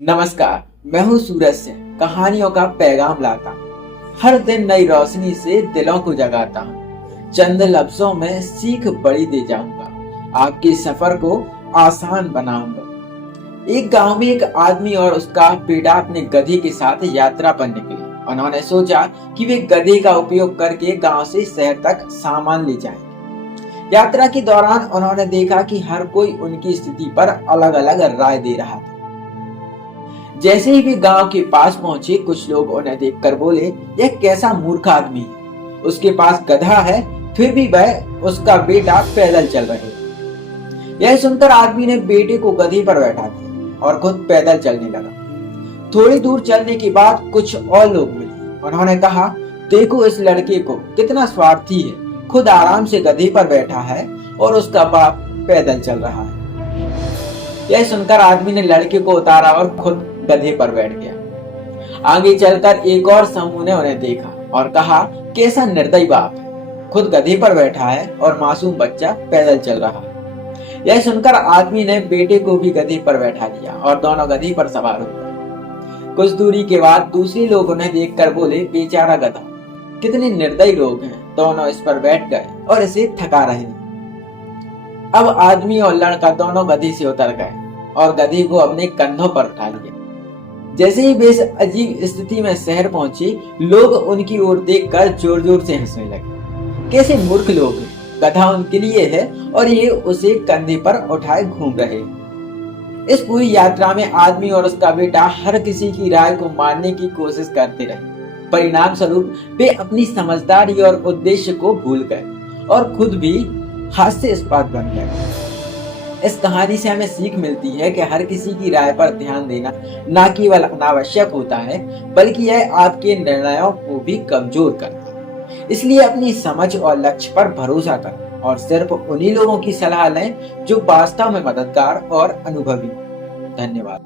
नमस्कार, मैं हूँ सूरज से कहानियों का पैगाम लाता हूँ। हर दिन नई रोशनी से दिलों को जगाता हूँ। चंद लफ्जों में सीख बड़ी दे जाऊंगा, आपके सफर को आसान बनाऊंगा। एक गांव में एक आदमी और उसका बेटा अपने गधे के साथ यात्रा पर निकले। उन्होंने सोचा कि वे गधे का उपयोग करके गांव से शहर तक सामान ले जाएंगे। यात्रा के दौरान उन्होंने देखा कि हर कोई उनकी स्थिति पर अलग अलग राय दे रहा था। जैसे ही वे गांव के पास पहुंचे, कुछ लोग उन्हें देखकर बोले, यह कैसा मूर्ख आदमी है, उसके पास गधा है फिर भी वह उसका बेटा पैदल चल रहे। यह सुनकर आदमी ने बेटे को गधे पर बैठा दिया और खुद पैदल चलने लगा। थोड़ी दूर चलने के बाद कुछ और लोग मिले। उन्होंने कहा, देखो इस लड़के को, कितना स्वार्थी है, खुद आराम से गधे पर बैठा है और उसका बाप पैदल चल रहा है। यह सुनकर आदमी ने लड़के को उतारा और खुद गधे पर बैठ गया। आगे चलकर एक और समूह ने उन्हें देखा और कहा, कैसा निर्दयी बाप है, खुद गधे पर बैठा है और मासूम बच्चा पैदल चल रहा है। यह सुनकर आदमी ने बेटे को भी गधे पर बैठा दिया और दोनों गधे पर सवार हो गए। कुछ दूरी के बाद दूसरे लोग उन्हें देखकर बोले, बेचारा गधा, कितने निर्दयी लोग हैं, दोनों इस पर बैठ गए और इसे थका रहे हैं। अब आदमी और लड़का दोनों गधे से उतर गए और गधे को अपने कंधों पर उठा लिया। जैसे ही वे इस अजीब स्थिति में शहर पहुंचे, लोग उनकी ओर देखकर जोर जोर से हंसने लगे। कैसे मूर्ख लोग हैं, गधा उनके लिए है और ये उसे कंधे पर उठाए घूम रहे। इस पूरी यात्रा में आदमी और उसका बेटा हर किसी की राय को मानने की कोशिश करते रहे। परिणाम स्वरूप वे अपनी समझदारी और उद्देश्य को भूल गए और खुद भी हास्यास्पद बन गए। इस कहानी से हमें सीख मिलती है कि हर किसी की राय पर ध्यान देना न केवल अनावश्यक होता है, बल्कि यह आपके निर्णयों को भी कमजोर करता है। इसलिए अपनी समझ और लक्ष्य पर भरोसा करें और सिर्फ उन्हीं लोगों की सलाह लें जो वास्तव में मददगार और अनुभवी। धन्यवाद।